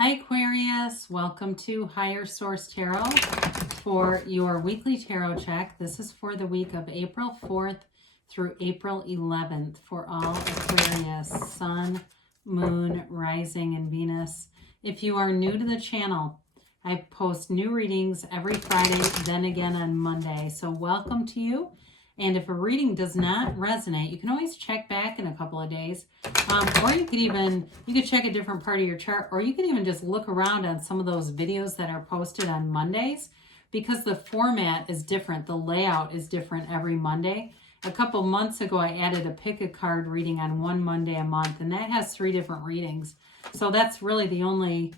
Hi Aquarius, welcome to Higher Source Tarot for your weekly tarot check. This is for the week of April 4th through April 11th for all Aquarius, Sun, Moon, Rising, and Venus. If you are new to the channel, I post new readings every Friday, then again on Monday. So welcome to you. And if a reading does not resonate, you can always check back in a couple of days. Or you could check a different part of your chart, or you can even just look around on some of those videos that are posted on Mondays, because the format is different. The layout is different every Monday. A couple months ago, I added a pick a card reading on one Monday a month, and that has 3 different readings. So that's really the only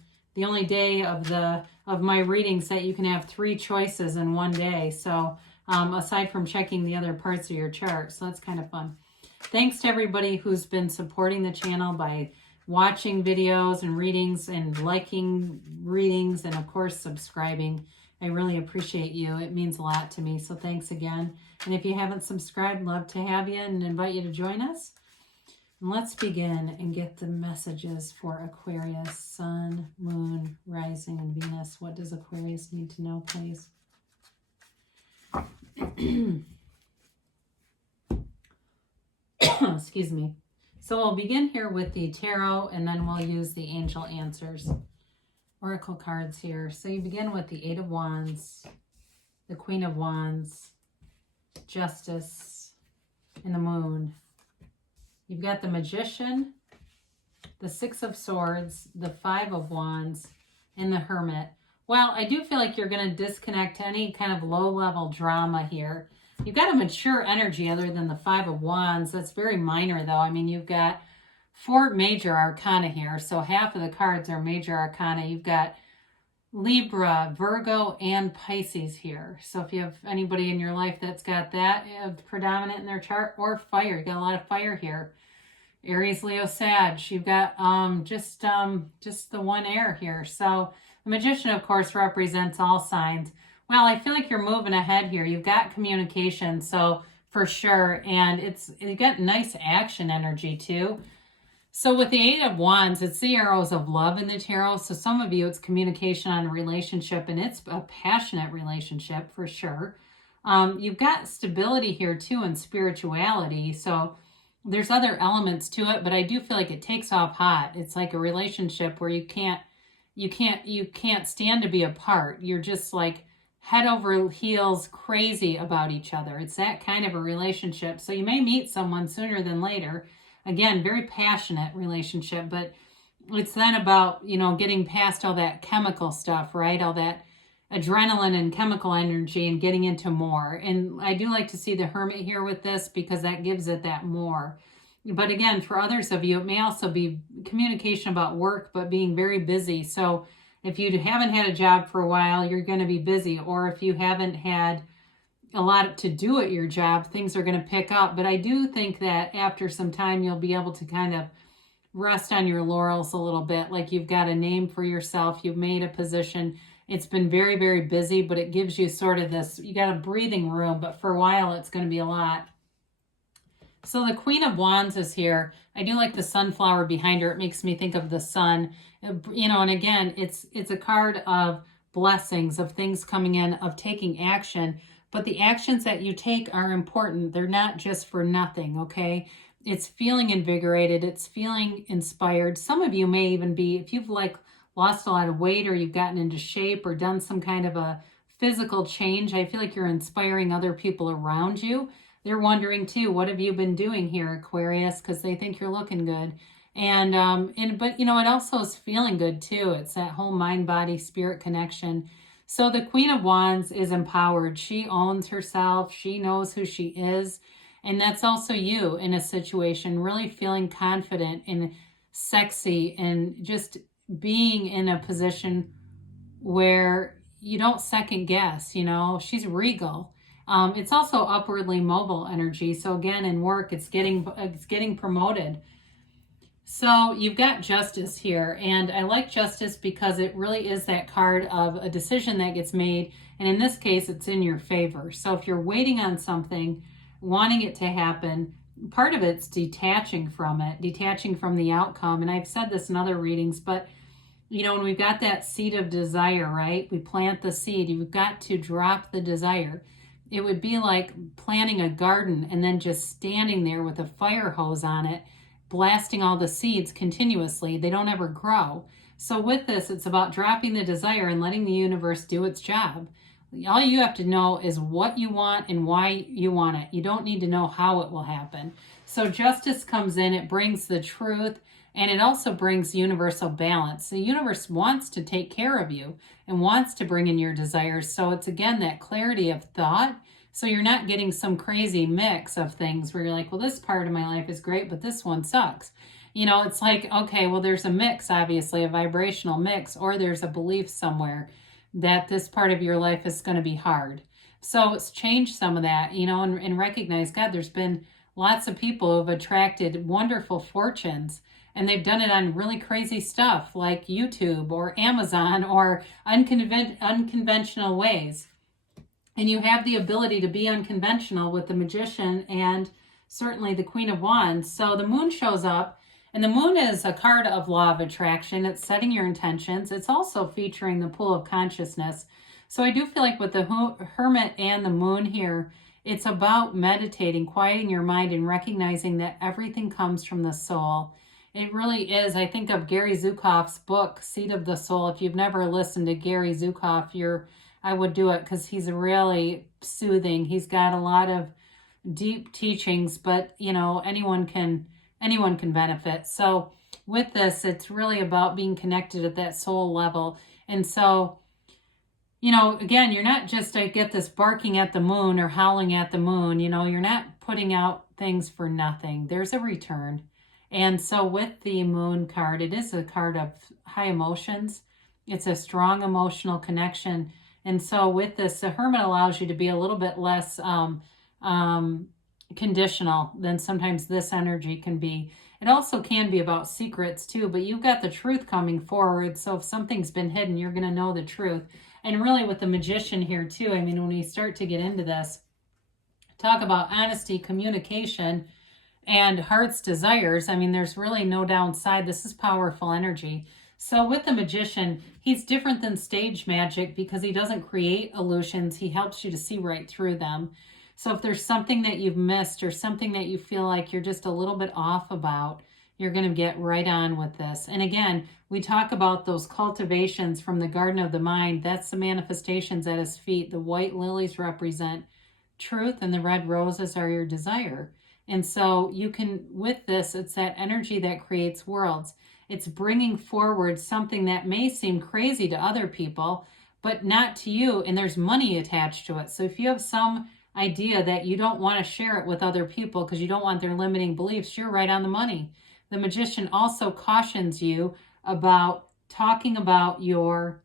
day of my readings that you can have 3 choices in one day. So aside from checking the other parts of your chart. So that's kind of fun. Thanks to everybody who's been supporting the channel by watching videos and readings and liking readings and, of course, subscribing. I really appreciate you. It means a lot to me. So thanks again. And if you haven't subscribed, love to have you and invite you to join us. And let's begin and get the messages for Aquarius, Sun, Moon, Rising, and Venus. What does Aquarius need to know, please? Excuse me. So we'll begin here with the tarot, and then we'll use the angel answers, oracle cards here. So you begin with the 8 of Wands, the Queen of Wands, Justice, and the Moon. You've got the Magician, the 6 of Swords, the 5 of Wands, and the Hermit. Well, I do feel like you're going to disconnect any kind of low-level drama here. You've got a mature energy other than the 5 of Wands. That's very minor, though. I mean, you've got 4 major arcana here, so half of the cards are major arcana. You've got Libra, Virgo, and Pisces here. So if you have anybody in your life that's got that predominant in their chart, or fire, you've got a lot of fire here. Aries, Leo, Sag. You've got just the one air here. So the Magician, of course, represents all signs. Well, I feel like you're moving ahead here. You've got communication, so for sure. And you got nice action energy, too. So with the 8 of Wands, it's the arrows of love in the tarot. So some of you, it's communication on a relationship, and it's a passionate relationship for sure. You've got stability here, too, and spirituality. So there's other elements to it, but I do feel like it takes off hot. It's like a relationship where you can't stand to be apart. You're just like head over heels crazy about each other. It's that kind of a relationship. So you may meet someone sooner than later. Again, very passionate relationship, but it's then about, getting past all that chemical stuff, right? All that adrenaline and chemical energy and getting into more. And I do like to see the Hermit here with this because that gives it that more. But again, for others of you, it may also be communication about work, but being very busy. So if you haven't had a job for a while, you're going to be busy. Or if you haven't had a lot to do at your job, things are going to pick up. But I do think that after some time, you'll be able to kind of rest on your laurels a little bit. Like you've got a name for yourself. You've made a position. It's been very, very busy, but it gives you sort of this, you got a breathing room, but for a while, it's going to be a lot. So the Queen of Wands is here. I do like the sunflower behind her. It makes me think of the sun. And again, it's a card of blessings, of things coming in, of taking action. But the actions that you take are important. They're not just for nothing, okay? It's feeling invigorated. It's feeling inspired. Some of you may even be, if you've lost a lot of weight or you've gotten into shape or done some kind of a physical change, I feel like you're inspiring other people around you. They're wondering too, what have you been doing here, Aquarius? Because they think you're looking good. But it also is feeling good too. It's that whole mind, body, spirit connection. So the Queen of Wands is empowered. She owns herself. She knows who she is. And that's also you in a situation, really feeling confident and sexy and just being in a position where you don't second guess, she's regal. It's also upwardly mobile energy. So again, in work, it's getting promoted. So you've got Justice here, and I like Justice because it really is that card of a decision that gets made, and in this case, it's in your favor. So if you're waiting on something, wanting it to happen, part of it's detaching from it, detaching from the outcome. And I've said this in other readings, but you know, when we've got that seed of desire, right? We plant the seed. You've got to drop the desire. It would be like planting a garden and then just standing there with a fire hose on it, blasting all the seeds continuously. They don't ever grow. So with this, it's about dropping the desire and letting the universe do its job. All you have to know is what you want and why you want it. You don't need to know how it will happen. So justice comes in, it brings the truth, and it also brings universal balance. The universe wants to take care of you and wants to bring in your desires. So it's, again, that clarity of thought. So you're not getting some crazy mix of things where you're like, well, this part of my life is great, but this one sucks. You know, it's like, okay, well, there's a mix, obviously, a vibrational mix, or there's a belief somewhere that this part of your life is going to be hard. So it's changed some of that, you know, and recognize, God, there's been lots of people who have attracted wonderful fortunes, and they've done it on really crazy stuff like YouTube or Amazon or unconventional ways. And you have the ability to be unconventional with the Magician and certainly the Queen of Wands. So the Moon shows up, and the Moon is a card of law of attraction. It's setting your intentions. It's also featuring the pool of consciousness. So I do feel like with the Hermit and the Moon here, it's about meditating, quieting your mind, and recognizing that everything comes from the soul. It really is. I think of Gary Zukav's book, Seed of the Soul. If you've never listened to Gary Zukav, I would do it because he's really soothing. He's got a lot of deep teachings, but you know, anyone can benefit. So with this, it's really about being connected at that soul level. And so, you know, again, you're not just, I get this, barking at the moon or howling at the moon. You know, you're not putting out things for nothing. There's a return. And so with the Moon card, it is a card of high emotions. It's a strong emotional connection. And so with this, the Hermit allows you to be a little bit less conditional than sometimes this energy can be. It also can be about secrets too, but you've got the truth coming forward. So if something's been hidden, you're going to know the truth. And really with the Magician here too, I mean, when we start to get into this, talk about honesty, communication, and heart's desires, I mean, there's really no downside. This is powerful energy. So with the Magician, he's different than stage magic because he doesn't create illusions. He helps you to see right through them. So if there's something that you've missed or something that you feel like you're just a little bit off about, you're going to get right on with this. And again, we talk about those cultivations from the Garden of the Mind. That's the manifestations at his feet. The white lilies represent truth and the red roses are your desire. And so you can, with this, it's that energy that creates worlds. It's bringing forward something that may seem crazy to other people, but not to you. And there's money attached to it. So if you have some idea that you don't want to share it with other people because you don't want their limiting beliefs, you're right on the money. The Magician also cautions you about talking about your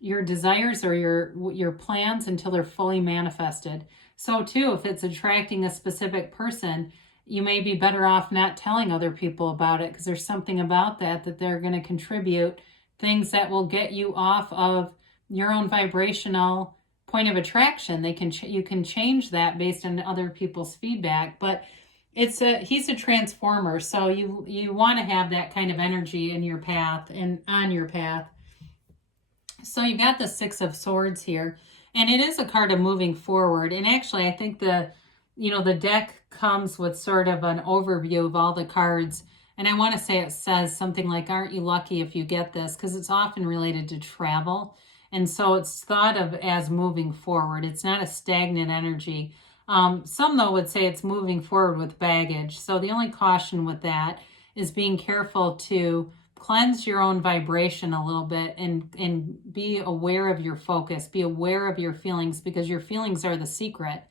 desires or your plans until they're fully manifested. So too, if it's attracting a specific person, you may be better off not telling other people about it because there's something about that they're going to contribute things that will get you off of your own vibrational point of attraction. You can change that based on other people's feedback, but he's a transformer. So you want to have that kind of energy in your path and on your path. So you got the Six of Swords here, and it is a card of moving forward. And actually, I think the deck comes with sort of an overview of all the cards. And I want to say it says something like, aren't you lucky if you get this? Because it's often related to travel. And so it's thought of as moving forward. It's not a stagnant energy. Some, though, would say it's moving forward with baggage. So the only caution with that is being careful to cleanse your own vibration a little bit and be aware of your focus. Be aware of your feelings because your feelings are the secret.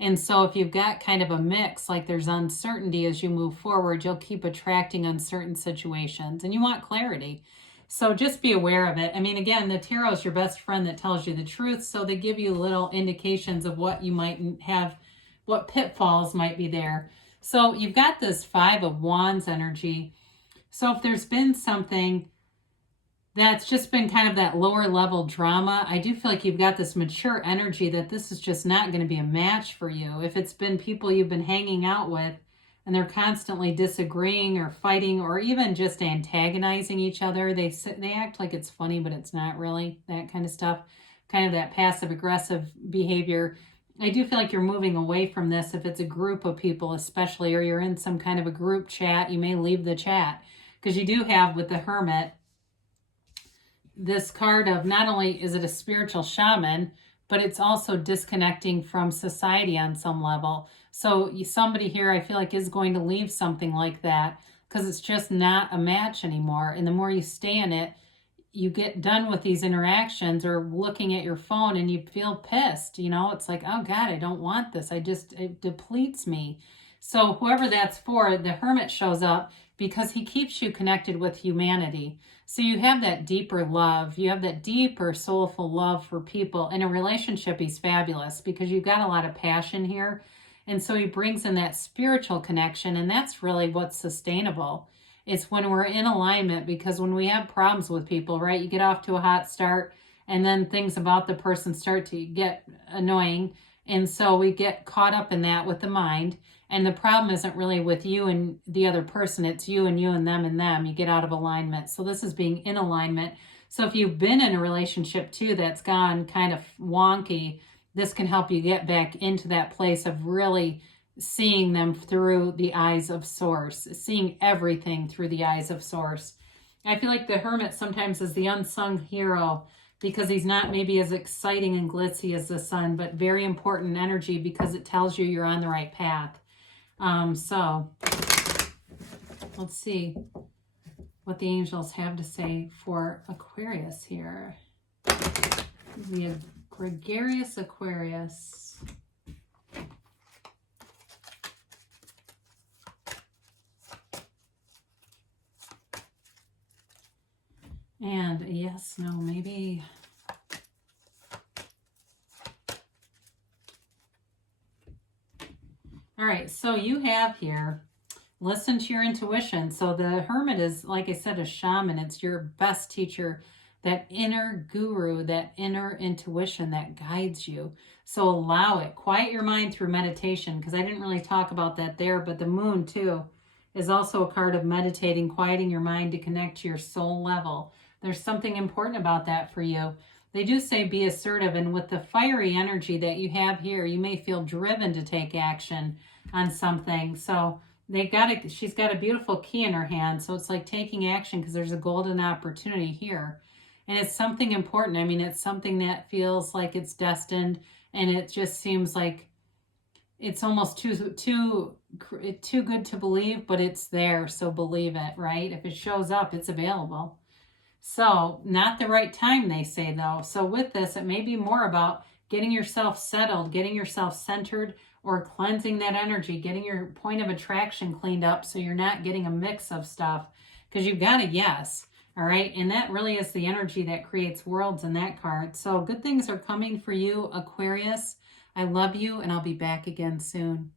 And so if you've got kind of a mix, like there's uncertainty as you move forward, you'll keep attracting uncertain situations and you want clarity. So just be aware of it. I mean, again, the tarot is your best friend that tells you the truth. So they give you little indications of what you might have, what pitfalls might be there. So you've got this Five of Wands energy. So if there's been something that's just been kind of that lower level drama, I do feel like you've got this mature energy that this is just not going to be a match for you. If it's been people you've been hanging out with and they're constantly disagreeing or fighting or even just antagonizing each other. They act like it's funny, but it's not really, that kind of stuff. Kind of that passive-aggressive behavior. I do feel like you're moving away from this if it's a group of people especially, or you're in some kind of a group chat. You may leave the chat because you do have with the Hermit this card of not only is it a spiritual shaman, but it's also disconnecting from society on some level. So somebody here I feel like is going to leave something like that because it's just not a match anymore. And the more you stay in it, you get done with these interactions or looking at your phone and you feel pissed. You know, it's like, oh God, I don't want this. It depletes me. So whoever that's for, the Hermit shows up because he keeps you connected with humanity. So you have that deeper love. You have that deeper soulful love for people. In a relationship, he's fabulous because you've got a lot of passion here. And so he brings in that spiritual connection, and that's really what's sustainable. It's when we're in alignment, because when we have problems with people, right, you get off to a hot start and then things about the person start to get annoying. And so we get caught up in that with the mind. And the problem isn't really with you and the other person. It's you and them and them. You get out of alignment. So this is being in alignment. So if you've been in a relationship too that's gone kind of wonky, this can help you get back into that place of really seeing them through the eyes of Source, seeing everything through the eyes of Source. I feel like the Hermit sometimes is the unsung hero because he's not maybe as exciting and glitzy as the Sun, but very important energy because it tells you you're on the right path. So let's see what the angels have to say for Aquarius here. The gregarious Aquarius. And yes, no, maybe. All right, so you have here, listen to your intuition. So the Hermit is, like I said, a shaman. It's your best teacher, that inner guru, that inner intuition that guides you. So allow it. Quiet your mind through meditation, because I didn't really talk about that there, but the Moon too is also a card of meditating, quieting your mind to connect to your soul level. There's something important about that for you. They do say be assertive, and with the fiery energy that you have here, you may feel driven to take action on something. So she's got a beautiful key in her hand, so it's like taking action because there's a golden opportunity here. And it's something important. I mean, it's something that feels like it's destined, and it just seems like it's almost too good to believe, but it's there, so believe it, right? If it shows up, it's available. So not the right time, they say, though. So with this, it may be more about getting yourself settled, getting yourself centered, or cleansing that energy, getting your point of attraction cleaned up so you're not getting a mix of stuff, because you've got a yes, all right? And that really is the energy that creates worlds in that card. So good things are coming for you, Aquarius. I love you, and I'll be back again soon.